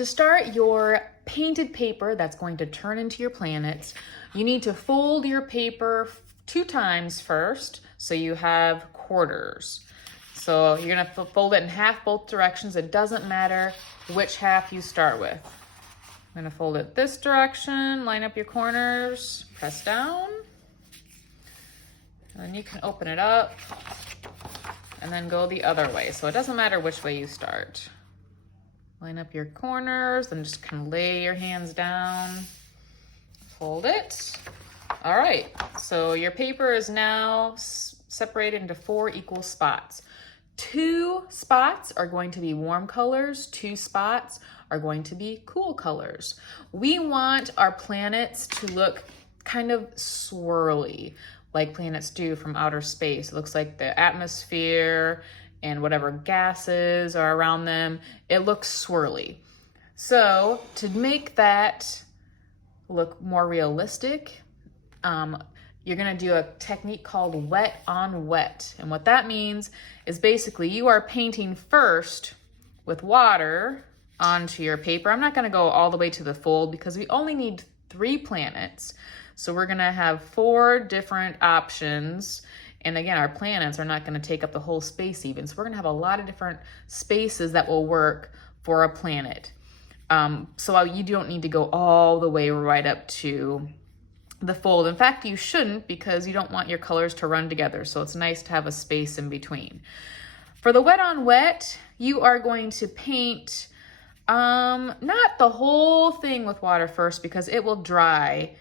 To start your painted paper that's going to turn into your planets, you need to fold your paper 2 times first so you have quarters. So you're going to fold it in half both directions. It doesn't matter which half you start with. I'm going to fold it this direction, line up your corners, press down, and then you can open it up and then go the other way. So it doesn't matter which way you start. Line up your corners and just kind of lay your hands down, fold it. All right, so your paper is now separated into 4 equal spots. 2 spots are going to be warm colors, 2 spots are going to be cool colors. We want our planets to look kind of swirly, like planets do from outer space. It looks like the atmosphere and whatever gases are around them, it looks swirly. So to make that look more realistic, you're gonna do a technique called wet on wet. And what that means is basically you are painting first with water onto your paper. I'm not gonna go all the way to the fold because we only need 3 planets. So we're gonna have 4 different options. And again, our planets are not gonna take up the whole space even. So we're gonna have a lot of different spaces that will work for a planet. So you don't need to go all the way right up to the fold. In fact, you shouldn't, because you don't want your colors to run together. So it's nice to have a space in between. For the wet on wet, you are going to paint not the whole thing with water first, because it will dry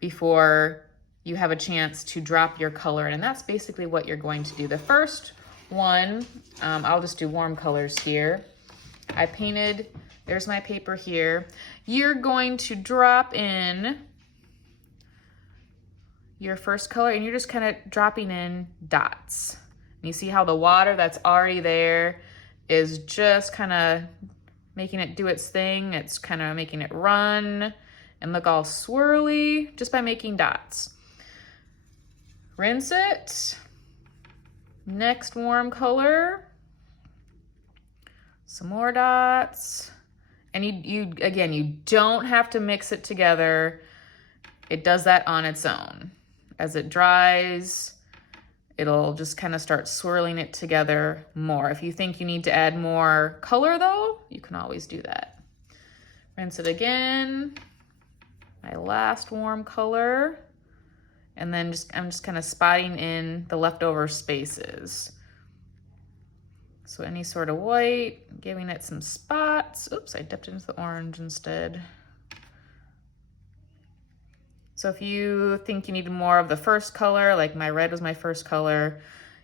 before you have a chance to drop your color in. And that's basically what you're going to do. The first one, I'll just do warm colors here. I painted, there's my paper here. You're going to drop in your first color and you're just kind of dropping in dots. And you see how the water that's already there is just kind of making it do its thing. It's kind of making it run and look all swirly just by making dots. Rinse it. Next warm color. Some more dots. And again, you don't have to mix it together. It does that on its own. As it dries, it'll just kind of start swirling it together more. If you think you need to add more color though, you can always do that. Rinse it again. My last warm color. And then I'm just kind of spotting in the leftover spaces. So any sort of white, giving it some spots. Oops, I dipped into the orange instead. So if you think you need more of the first color, like my red was my first color,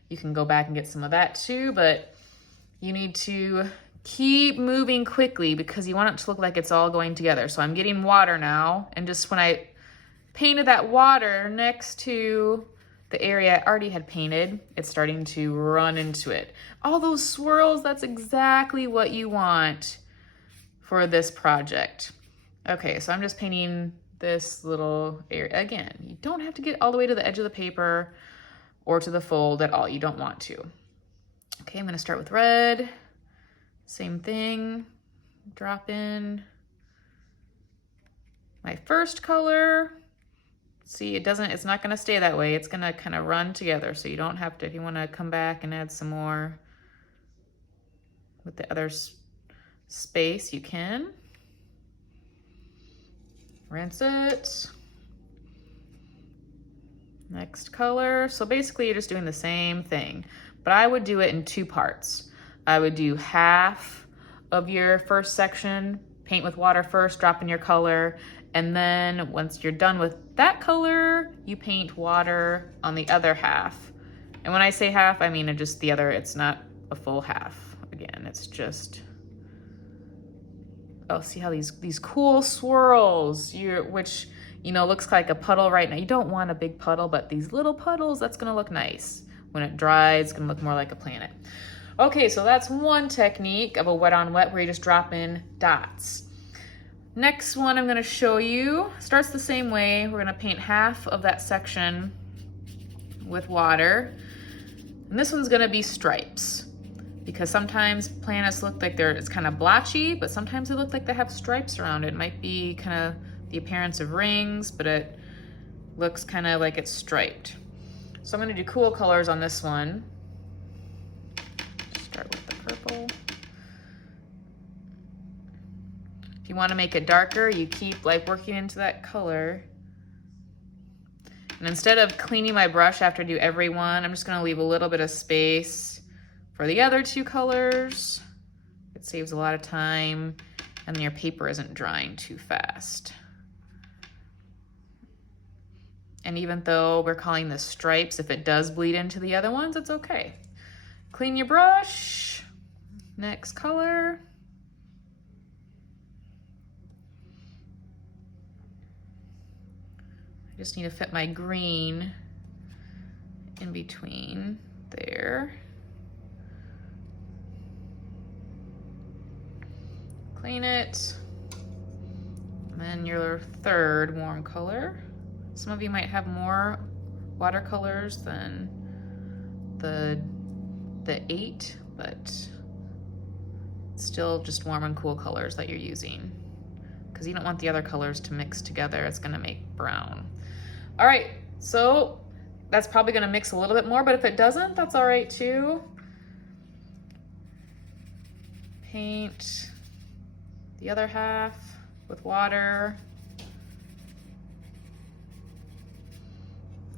you can go back and get some of that too, but you need to keep moving quickly because you want it to look like it's all going together. So I'm getting water now, and just when I painted that water next to the area I already had painted, it's starting to run into it. All those swirls, that's exactly what you want for this project. Okay, so I'm just painting this little area. Again, you don't have to get all the way to the edge of the paper or to the fold at all. You don't want to. Okay, I'm gonna start with red. Same thing, drop in my first color. See, it's not gonna stay that way. It's gonna kind of run together. So you don't have to, if you wanna come back and add some more with the other space, you can. Rinse it. Next color. So basically you're just doing the same thing, but I would do it in 2 parts. I would do half of your first section, paint with water first, drop in your color, and then once you're done with that color, you paint water on the other half. And when I say half, I mean just the other, it's not a full half. Again, it's just, oh, see how these cool swirls, which, you know, looks like a puddle right now. You don't want a big puddle, but these little puddles, that's gonna look nice. When it dries, it's gonna look more like a planet. Okay, so that's one technique of a wet on wet where you just drop in dots. Next one I'm gonna show you starts the same way. We're gonna paint half of that section with water. And this one's gonna be stripes. because sometimes planets look like it's kind of blotchy, but sometimes they look like they have stripes around it. It might be kind of the appearance of rings, but it looks kind of like it's striped. So I'm gonna do cool colors on this one. Start with the purple. If you want to make it darker, you keep like working into that color. And instead of cleaning my brush after I do every one, I'm just gonna leave a little bit of space for the other two colors. It saves a lot of time and your paper isn't drying too fast. And even though we're calling this stripes, if it does bleed into the other ones, it's okay. Clean your brush. Next color. I just need to fit my green in between there. Clean it. And then your third warm color. Some of you might have more watercolors than the 8, but still just warm and cool colors that you're using, because you don't want the other colors to mix together. It's gonna make brown. All right, so that's probably gonna mix a little bit more, but if it doesn't, that's all right too. Paint the other half with water.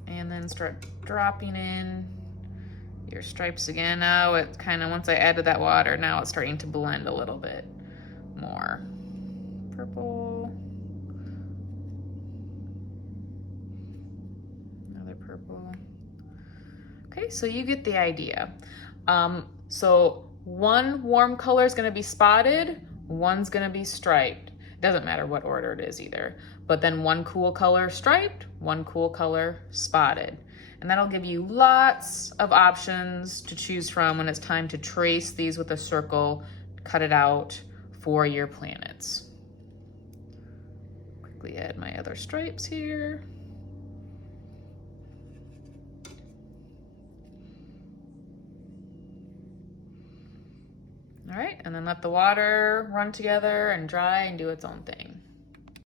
And then start dropping in your stripes again. Now it kind of, once I added that water, now it's starting to blend a little bit more. Purple. Another purple. Okay, so you get the idea. So one warm color is gonna be spotted, one's gonna be striped. Doesn't matter what order it is either. But then one cool color striped, one cool color spotted. And that'll give you lots of options to choose from when it's time to trace these with a circle, cut it out for your planets. Quickly add my other stripes here. All right, and then let the water run together and dry and do its own thing.